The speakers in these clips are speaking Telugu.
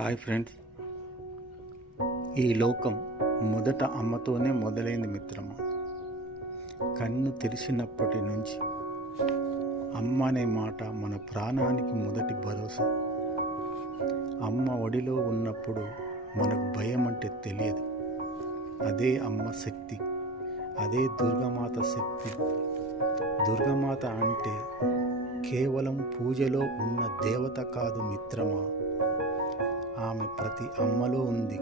Hi friends. ఈ లోకం మొదట అమ్మతోనే మొదలైంది మిత్రమా? కన్ను తెరిచినప్పటి నుంచి అమ్మ అనే మాట మన ప్రాణానికి మొదటి భరోసా. అమ్మ ఒడిలో ఉన్నప్పుడు మనకు భయం అంటే తెలియదు. అదే అమ్మ శక్తి అదే దుర్గమాత శక్తి. దుర్గమాత అంటే కేవలం పూజలో ఉన్న దేవత కాదు మిత్రమా? ప్రతి అమ్మలో ఉంది.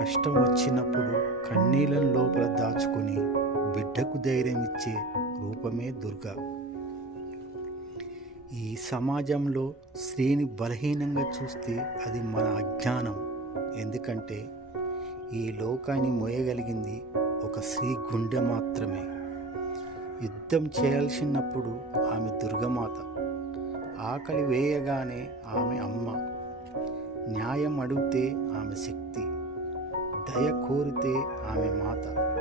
కష్టం వచ్చినప్పుడు కన్నీళ్ళను లోపల దాచుకొని బిడ్డకు ధైర్యం ఇచ్చే రూపమే దుర్గా. ఈ సమాజంలో స్త్రీని బలహీనంగా చూస్తే అది మన అజ్ఞానం. ఎందుకంటే ఈ లోకాన్ని మోయగలిగింది ఒక స్త్రీ గుండె మాత్రమే. యుద్ధం చేయాల్సినప్పుడు ఆమె దుర్గమాత. ఆకలి వేయగానే ఆమె అమ్మ. న్యాయం అడిగితే ఆమె శక్తి దయ కోరితే ఆమె మాత.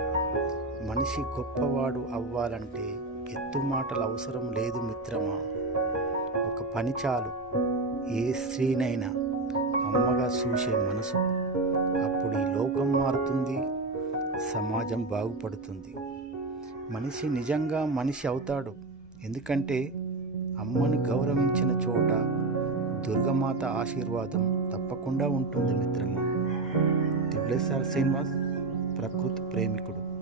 మనిషి గొప్పవాడు అవ్వాలంటే ఎత్తు మాటలు అవసరం లేదు మిత్రమా. ఒక పని చాలు ఏ స్త్రీనైనా అమ్మగా చూసే మనసు. అప్పుడు ఈ లోకం మారుతుంది సమాజం బాగుపడుతుంది. మనిషి నిజంగా మనిషి అవుతాడు ఎందుకంటే అమ్మను గౌరవించిన చోట దుర్గమాత ఆశీర్వాదం తప్పకుండా ఉంటుంది మిత్రమా. దిబ్లెస్ఆర్ శ్రీనివాస్ ప్రకృతి ప్రేమికుడు.